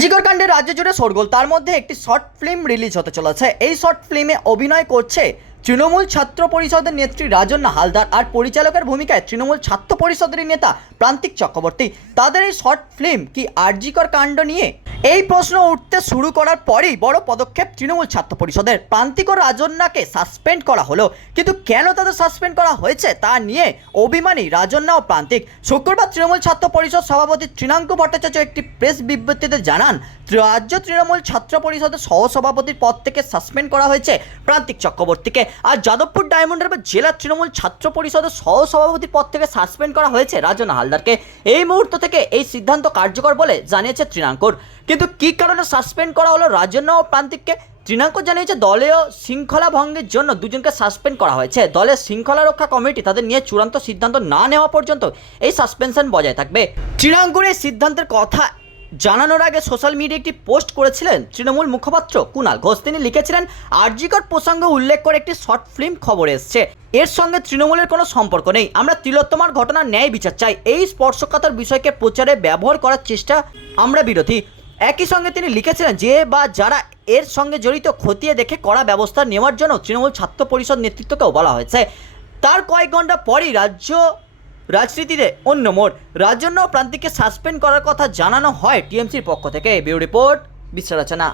জিগর কাণ্ডে রাজ্য জুড়ে সরগোল তার মধ্যে একটি শর্ট ফিল্ম রিলিজ হতে চলেছে। এই শর্ট ফিল্মে অভিনয় করছে তৃণমূল ছাত্র পরিষদের নেত্রী রাজন্য হালদার আর পরিচালকের ভূমিকায় তৃণমূল ছাত্র পরিষদের নেতা প্রান্তিক চক্রবর্তী। তাদের এই শর্ট ফিল্ম কি আরজিকর কাণ্ড নিয়ে এই প্রশ্ন উঠতে শুরু করার পরেই বড় পদক্ষেপ তৃণমূল ছাত্র পরিষদের। প্রান্তিক ও রাজন্যাকে সাসপেন্ড করা হলো। কিন্তু কেন তাদের সাসপেন্ড করা হয়েছে তা নিয়ে অভিমানী রাজন্যা ও প্রান্তিক। শুক্রবার তৃণমূল ছাত্র পরিষদ সভাপতি তৃণাঙ্কু ভট্টাচার্য একটি প্রেস বিবৃতিতে জানান রাজ্য তৃণমূল ছাত্র পরিষদের সহসভাপতির পদ থেকে সাসপেন্ড করা হয়েছে প্রান্তিক চক্রবর্তীকে। আর যাদবপুর ডায়মন্ডের জেলা তৃণমূল ছাত্র পরিষদের সহসভাপতির পদ থেকে সাসপেন্ড করা হয়েছে রাজনা হালদারকে। এই মুহূর্ত থেকে এই সিদ্ধান্ত কার্যকর বলে জানিয়েছে তৃণাঙ্কুর। কিন্তু কী কারণে সাসপেন্ড করা হলো? রাজন্য ও প্রান্তিককে তৃণাঙ্ক জানিয়েছে দলীয় শৃঙ্খলা ভঙ্গের জন্য দুজনকে সাসপেন্ড করা হয়েছে। দলের শৃঙ্খলা রক্ষা কমিটি তাদের নিয়ে চূড়ান্ত সিদ্ধান্ত না নেওয়া পর্যন্ত এই সাসপেনশন বজায় থাকবে। তৃণাঙ্কুর এই সিদ্ধান্তের কথা জানানোর আগে সোশ্যাল মিডিয়ায় একটি পোস্ট করেছিলেন তৃণমূল মুখপাত্র কুনাল ঘোষ। তিনি লিখেছিলেন, আরজিকর প্রসঙ্গ উল্লেখ করে একটি শর্ট ফিল্ম খবর এসছে। এর সঙ্গে তৃণমূলের কোনো সম্পর্ক নেই। আমরা তিলোত্তমার ঘটনার ন্যায় বিচার চাই। এই স্পর্শকাতর বিষয়কে প্রচারে ব্যবহার করার চেষ্টা আমরা বিরোধী। একই সঙ্গে তিনি লিখেছিলেন যে বা যারা এর সঙ্গে জড়িত খতিয়ে দেখে কড়া ব্যবস্থা নেওয়ার জন্য তৃণমূল ছাত্র পরিষদ নেতৃত্বকেও বলা হয়েছে। তার কয়েক ঘণ্টা পরই রাজ্য রাজনীতিতে অন্য মোড়। রাজন্য প্রান্তিককে সাসপেন্ড করার কথা জানানো হয় টিএমসির পক্ষ থেকে। বিউ রিপোর্ট বিশ্ব রচনা